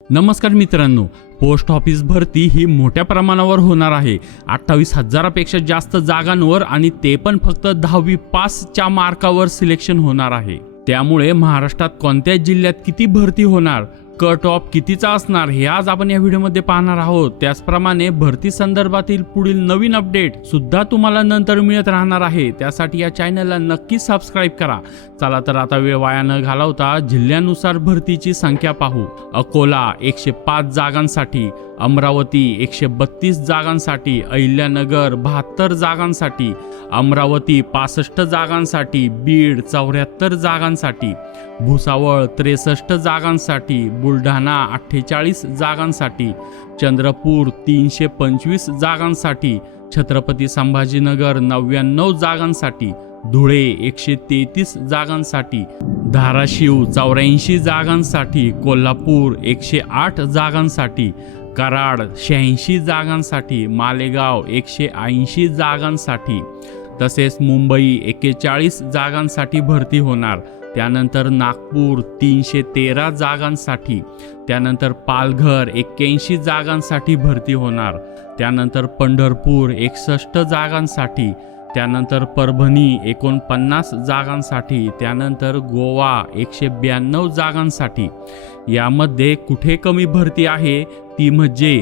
नमस्कार मित्रांनो, post office भरती ही मोठ्या प्रमाणावर होणार आहे। 28,000पेक्षा जास्त जागांवर आणि ते पण फक्त 10वी पासच्या मार्कावर सिलेक्शन होणार आहे। त्यामुळे महाराष्ट्रात कोणत्या जिल्ह्यात किती भरती होणार, कट ऑफ कितीचा असणार हे आज आपण या व्हिडिओमध्ये पाहणार आहोत। त्याचप्रमाणे भरती संदर्भातील पुढील नवीन अपडेट सुद्धा तुम्हाला नंतर मिळत राहणार आहे। त्यासाठी या चॅनलला नक्की सबस्क्राइब करा। चला तर आता वेळ वाया न घालवता जिल्ह्यानुसार भरतीची संख्या पाहू। अकोला 105 जागांसाठी, अमरावती 132 जागांसाठी, अहिल्यानगर 72 जागांसाठी, अमरावती 65 जागांसाठी, बीड 74 जागांसाठी, भुसावळ 63 जागांसाठी, बुलढाणा 48 जागांसाठी, चंद्रपूर 325 जागांसाठी, छत्रपती संभाजीनगर 99 जागांसाठी, धुळे 133 जागांसाठी, धाराशिव 84 जागांसाठी, कोल्हापूर 108 जागांसाठी, कराड 86 जागांसाठी, मालेगाव 180 जागांसाठी, तसेच मुंबई 41 जागांसाठी भरती होणार। त्यानंतर नागपूर 313 जागांसाठी, त्यानंतर पालघर 81 जागांसाठी भरती होणार। त्यानंतर पंढरपूर 61 जागांसाठी, त्यानंतर परभणी 49 जागांसाठी, त्यानंतर गोवा 192 जागांसाठी। यामध्ये कुठे कमी भरती आहे ती म्हणजे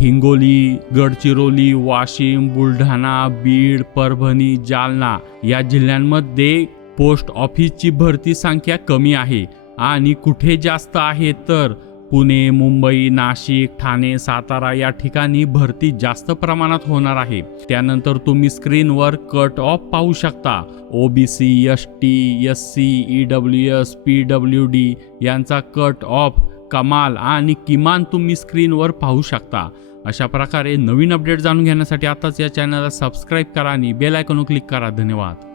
हिंगोली, गडचिरोली, वाशिम, बुलढाणा, बीड, परभणी, जालना या जिल्ह्यांमध्ये पोस्ट ऑफिसची भरती संख्या कमी आहे। आणि कुठे जास्त आहे तर पुणे, मुंबई, नाशिक, ठाणे, सातारा या ठिकाणी भरती जास्त प्रमाणात होणार आहे। त्यानंतर तुम्ही स्क्रीनवर कट ऑफ पाहू शकता। OBC, ST, SC, EWS, PWD यांचा कट ऑफ कमाल आणि किमान तुम्ही स्क्रीनवर पाहू शकता। अशा प्रकारे नवीन अपडेट जाणून घेण्यासाठी आताच या चॅनलला सबस्क्राइब करा आणि बेल आयकॉनवर क्लिक करा। धन्यवाद।